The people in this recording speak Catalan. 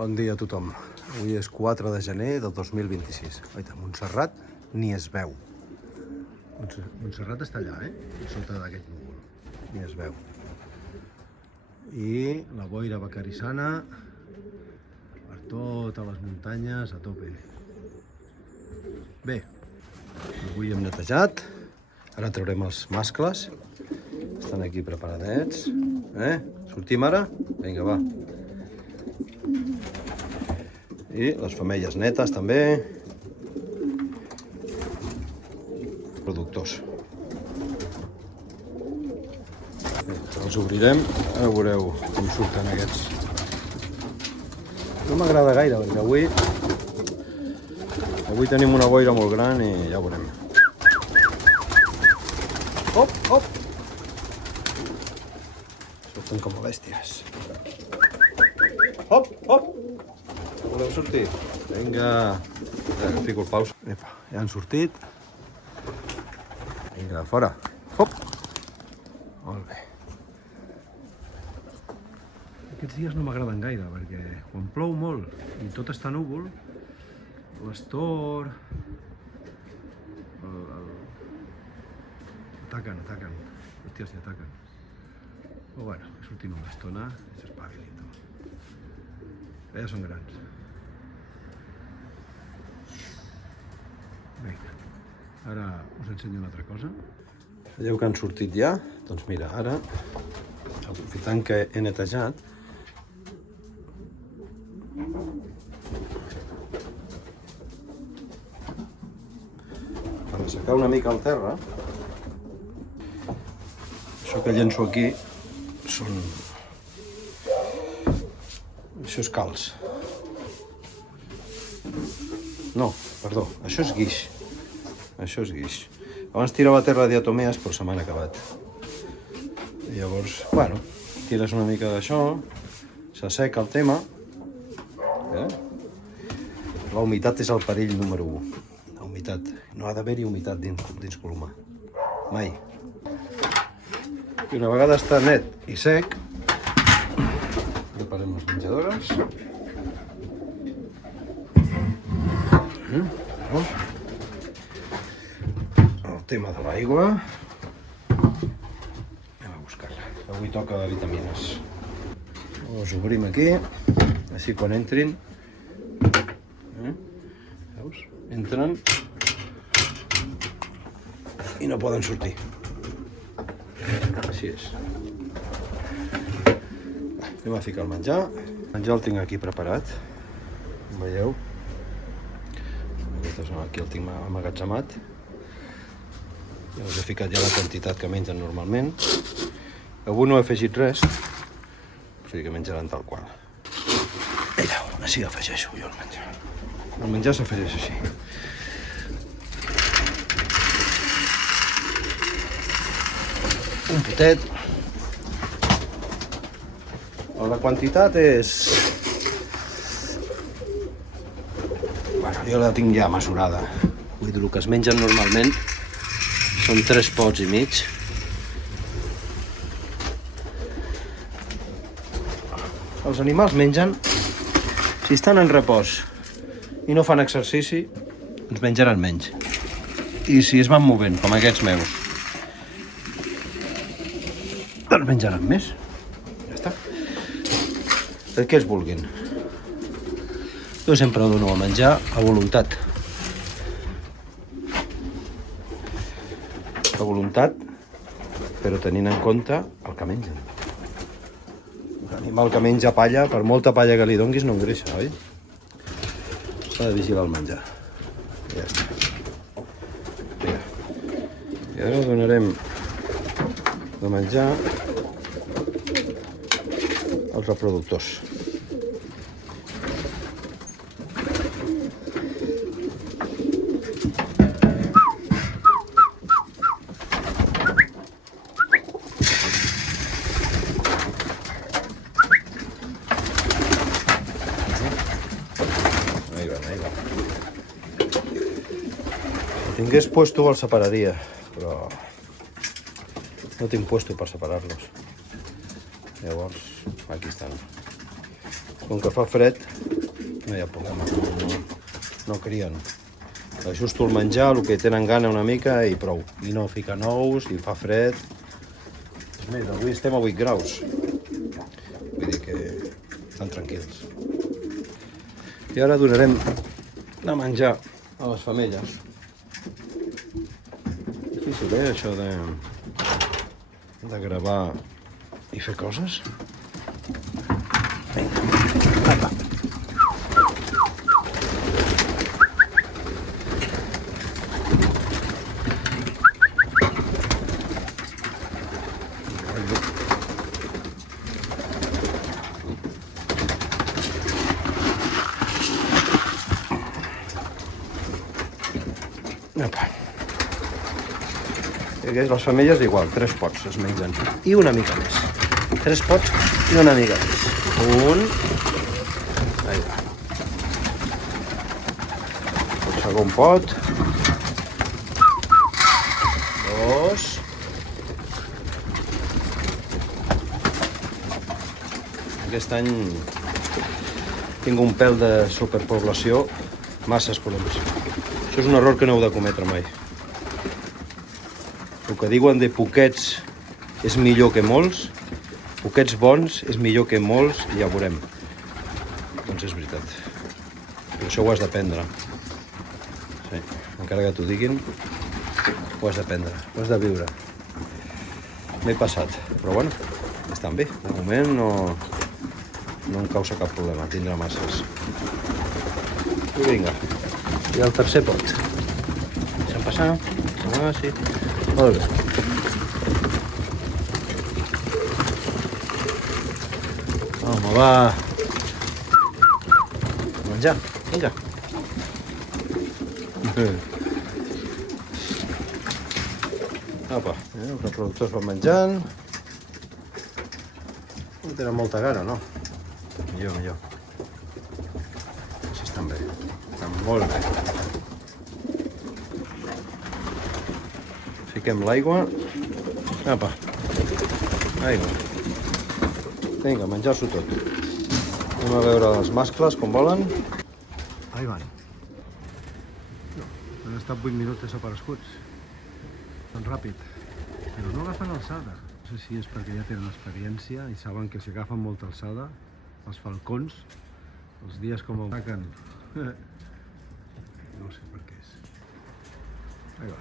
Bon dia a tothom. Avui és 4 de gener del 2026. Oita, Montserrat ni es veu. Montserrat està allà, sota d'aquest núvol. Ni es veu. I la boira vacarissana per totes les muntanyes a tope. Bé, avui hem netejat. Ara traurem els mascles. Estan aquí preparadets. Sortim ara? Vinga, va. I les femelles netes també. Productors. Bé, els obrirem. Ara veureu com surten aquests. No m'agrada gaire perquè avui tenim una boira molt gran i ja ho veurem. Hop, hop! Surten com a bèsties. Hop, hop! Voleu sortir? Vinga! Fico el pausa. Epa, ja han sortit. Vinga, fora. Hop! Molt bé. Aquests dies no m'agraden gaire, perquè quan plou molt i tot està núvol, l'estor... Ataquen. Hòstia, s'hi ataquen. Però bueno, sortim una estona i s'espavilin tot. Ja són grans. Vinga, ara us ensenyo una altra cosa. Veieu que han sortit ja? Doncs mira, ara, aprofitant que he netejat, per assecar una mica el terra, això que llenço aquí són... Això és calç. No, perdó, això és guix. Això és guix. Abans tirava terra de diatomees, però se m'han acabat. I llavors, bueno, tires una mica d'això, s'asseca el tema. La humitat és el perill número 1. La humitat. No ha d'haver-hi humitat dins colomar. Mai. I una vegada està net i sec, preparem les menjadores. El tema de l'aigua. Anem a buscar-la. Avui toca vitamines. Els obrim aquí, així quan entrin. Veus? Entren i no poden sortir. Així és. Anem a ficar el menjar. El menjar el tinc aquí preparat. Veieu? Aquí el tinc amagatzemat. Ja us he ficat ja la quantitat que mengen normalment. Avui no he afegit res, o sigui que menjaran tal qual. Mireu, així afegeixo jo el menjar. El menjar s'afegeix així. Un potet. La quantitat és... Bueno, jo la tinc ja mesurada. Vull dir, el que es mengen normalment són 3 pots i mig. Els animals mengen, si estan en repòs i no fan exercici, ens menjaran menys. I si es van movent, com aquests meus, doncs menjaran més. Ja està. El que es vulguin. Jo sempre dono a menjar a voluntat. A voluntat, però tenint en compte el que mengen. L'animal que menja palla, per molta palla que li donguis, no engreixa, oi? S'ha de vigilar el menjar. Ja està. Vinga. I ara donarem de menjar als reproductors. Si tingués puesto el separaria, però no tinc puesto per separar-los. Llavors, aquí estan. Com que fa fred, no hi ha problema, no crien. Ajusto el menjar, el que tenen gana una mica i prou. I no fiquen ous, i fa fred. És més, avui estem a 8 graus. Vull dir que estan tranquils. I ara donarem de menjar a les femelles. Difícil, això de gravar i fer coses. Vinga, apa. Apa. Les femelles igual, 3 pots es mengen. I una mica més. 3 pots i una mica més. Un. Ahí va. El segon pot. 2. Aquest any tinc un pèl de superpoblació, masses coloms. Això és un error que no heu de cometre mai. El que diuen de poquets és millor que molts, poquets bons és millor que molts, ja ho veurem. Doncs és veritat. Però això ho has d'aprendre. Sí, encara que t'ho diguin, ho has d'aprendre, ho has de viure. M'he passat, però bueno, estan bé. De moment no em causa cap problema tindre masses. I vinga, i el tercer pot. Deixa'm passar? Ah, sí. Molt bé. Home, va. Menjar, vinga. Apa, els reproductors van menjant. No tenen molta gana, no? Millor. Així estan bé. Estan molt bé. Fiquem l'aigua. Apa. Aigua. Vinga, menjar-s'ho tot. Anem a veure els mascles com volen. Ahí van. Han estat 8 minuts desapareguts. Tan ràpid. Però no agafen alçada. No sé si és perquè ja tenen experiència i saben que si agafen molta alçada, els falcons, els dies com el ataquen. No sé per què és. Ahí va.